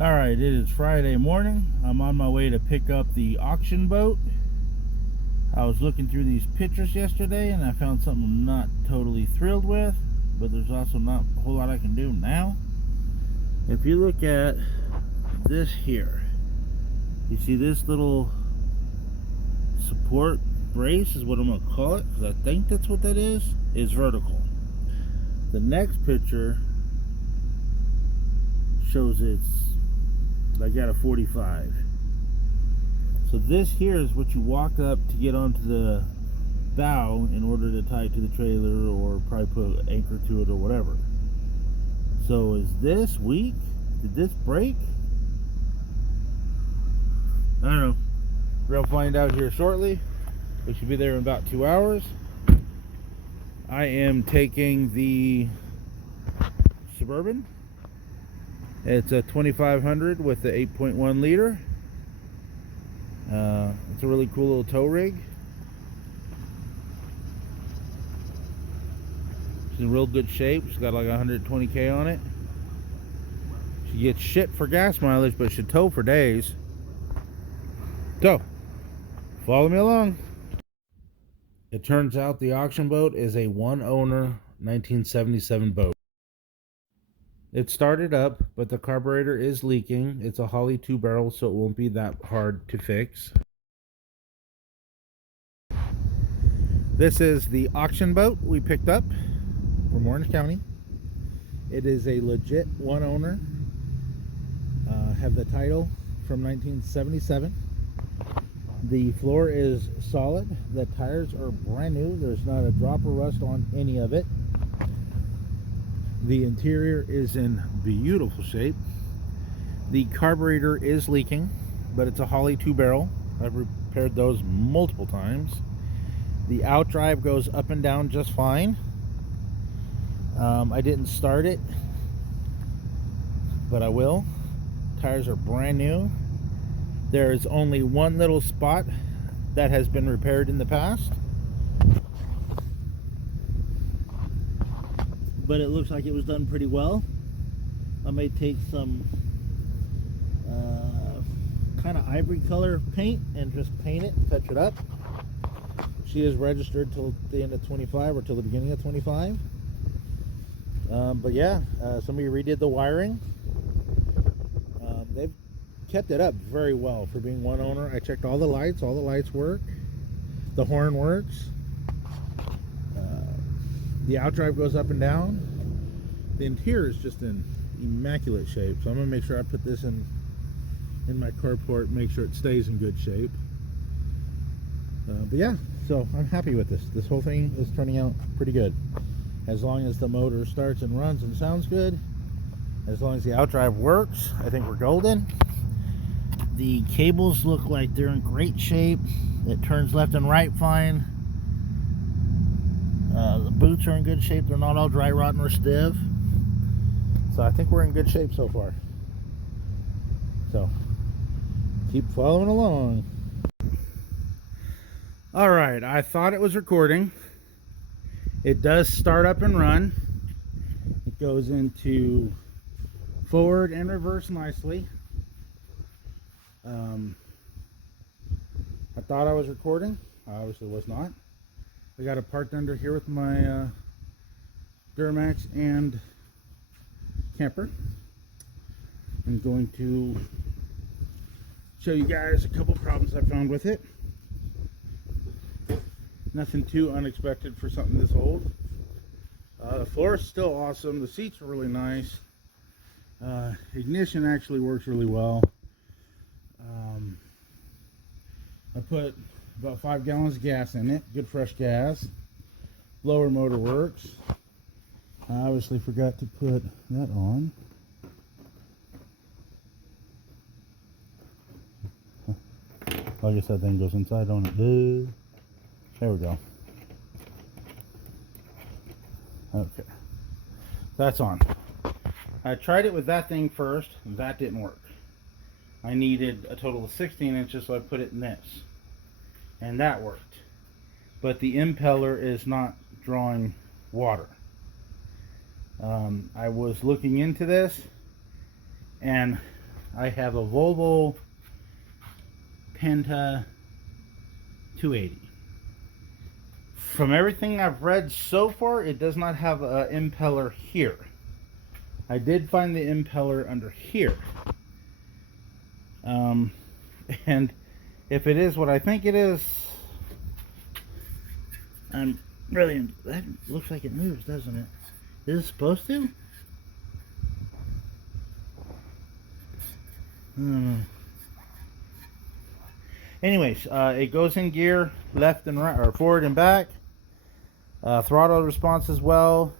Alright, it is Friday morning. I'm on my way to pick up the auction boat. I was looking through these pictures yesterday and I found something I'm not totally thrilled with, but there's also not a whole lot I can do now. If you look at this here, you see this little support brace is what I'm going to call it, because I think that's what that is vertical. The next picture shows it's like at a 45. So this here is what you walk up to get onto the bow in order to tie it to the trailer, or probably put an anchor to it or whatever. So is this weak? Did this break? I don't know. We'll find out here shortly. We should be there in about 2 hours. I am taking the Suburban. It's a 2500 with the 8.1 liter. It's a really cool little tow rig. It's in real good shape. It's got like 120k on it. She gets shit for gas mileage, but should tow for days. So, follow me along. It turns out the auction boat is a one owner 1977 boat. It started up, but the carburetor is leaking. It's a Holley 2-barrel, so it won't be that hard to fix. This is the auction boat we picked up from Orange County. It is a legit one owner. Have the title from 1977. The floor is solid. The tires are brand new. There's not a drop of rust on any of it. The interior is in beautiful shape. The carburetor is leaking, but it's a Holley 2-barrel. I've repaired those multiple times. The outdrive goes up and down just fine. I didn't start it, but I will. Tires are brand new. There's only one little spot that has been repaired in the past, but it looks like it was done pretty well. I may take some kind of ivory color paint and just paint it, touch it up. She is registered till the end of 25 or till the beginning of 25. But yeah, somebody redid the wiring. They've kept it up very well for being one owner. I checked all the lights work. The horn works. The outdrive goes up and down. The interior is just in immaculate shape, so I'm gonna make sure I put this in my carport, make sure it stays in good shape. But yeah, so I'm happy with this. This whole thing is turning out pretty good. As long as the motor starts and runs and sounds good, as long as the outdrive works, I think we're golden. The cables look like they're in great shape. It turns left and right fine. The boots are in good shape. They're not all dry, rotten, or stiff. So I think we're in good shape so far. So keep following along. All right, I thought it was recording. It does start up and run. It goes into forward and reverse nicely. I thought I was recording. I obviously was not. I got it parked under here with my Duramax and camper. I'm going to show you guys a couple problems I found with it. Nothing too unexpected for something this old. The floor is still awesome. The seats are really nice. Ignition actually works really well. I put about 5 gallons of gas in it. Good fresh gas. Blower motor works. I obviously forgot to put that on. I guess that thing goes inside on it. There we go. Okay. That's on. I tried it with that thing first, and that didn't work. I needed a total of 16 inches, so I put it in this. And that worked. But the impeller is not drawing water. I was looking into this, and I have a Volvo Penta 280. From everything I've read so far, it does not have an impeller here. I did find the impeller under here. And if it is what I think it is, I'm really... That looks like it moves, doesn't it? Is it supposed to? Anyways, it goes in gear left and right, or forward and back. Throttle response as well.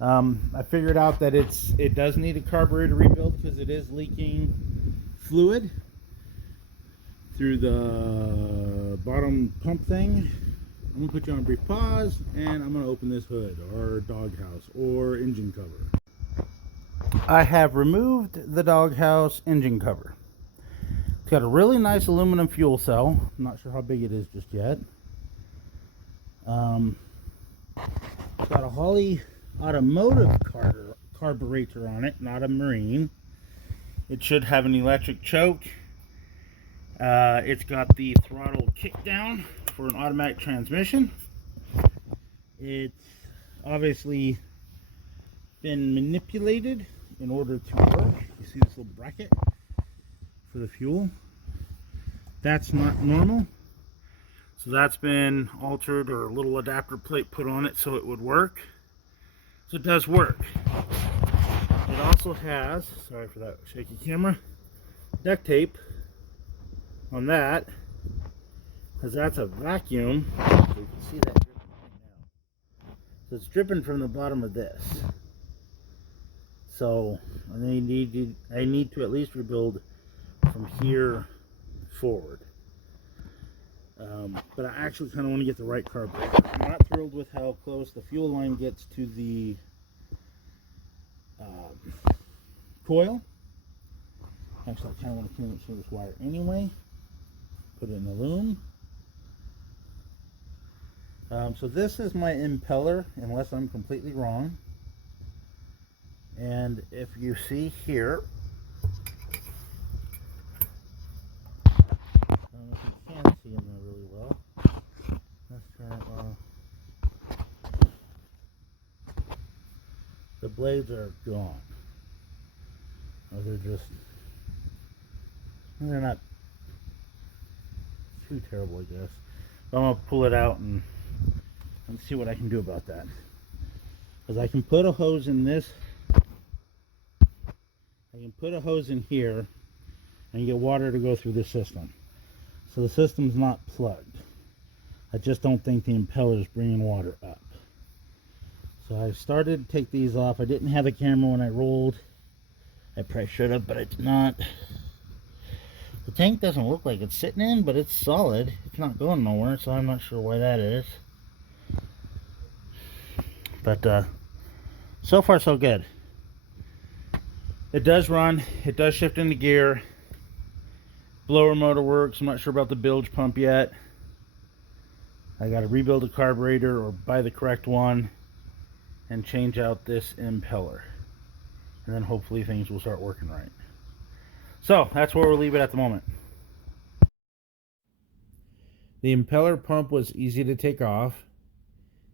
I figured out that it does need a carburetor rebuild because it is leaking fluid through the bottom pump thing. I'm gonna put you on a brief pause, and I'm gonna open this hood or doghouse or engine cover. I have removed the doghouse engine cover. It's got a really nice aluminum fuel cell. I'm not sure how big it is just yet. It's got a Holley automotive carburetor on it, not a Marine. It should have an electric choke. It's got the throttle kickdown for an automatic transmission. It's obviously been manipulated in order to work. You see this little bracket for the fuel? That's not normal. So that's been altered, or a little adapter plate put on it so it would work. So it does work. It also has, sorry for that shaky camera, duct tape on that, because that's a vacuum. So you can see that dripping right now. So it's dripping from the bottom of this. So I need to at least rebuild from here forward. But I actually kind of want to get the right carburetor. I'm not thrilled with how close the fuel line gets to the coil. Actually, I kind of want to clean some of this wire anyway. Put it in the loom. So this is my impeller, unless I'm completely wrong. And if you see here, I don't know if you can see them really well. Let's try it well. The blades are gone. Or they're not too terrible, I guess. But I'm going to pull it out and see what I can do about that. Because I can put a hose in this. I can put a hose in here and get water to go through the system. So the system's not plugged. I just don't think the impeller is bringing water up. So I started to take these off. I didn't have a camera when I rolled. I probably should have, but I did not. The tank doesn't look like it's sitting in, but it's solid. It's not going nowhere, so I'm not sure why that is. But so far so good. It does run. It does shift into gear. Blower motor works. I'm not sure about the bilge pump yet. I got to rebuild the carburetor or buy the correct one and change out this impeller. And then hopefully things will start working right. So that's where we'll leave it at the moment. The impeller pump was easy to take off.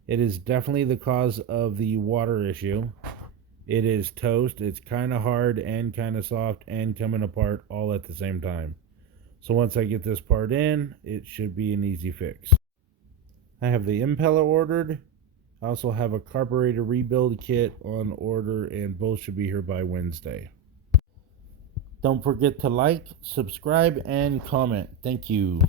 It is definitely the cause of the water issue. It is toast. It's kind of hard and kind of soft and coming apart all at the same time. So once I get this part in, it should be an easy fix. I have the impeller ordered. I also have a carburetor rebuild kit on order, and both should be here by Wednesday. Don't forget to like, subscribe, and comment. Thank you.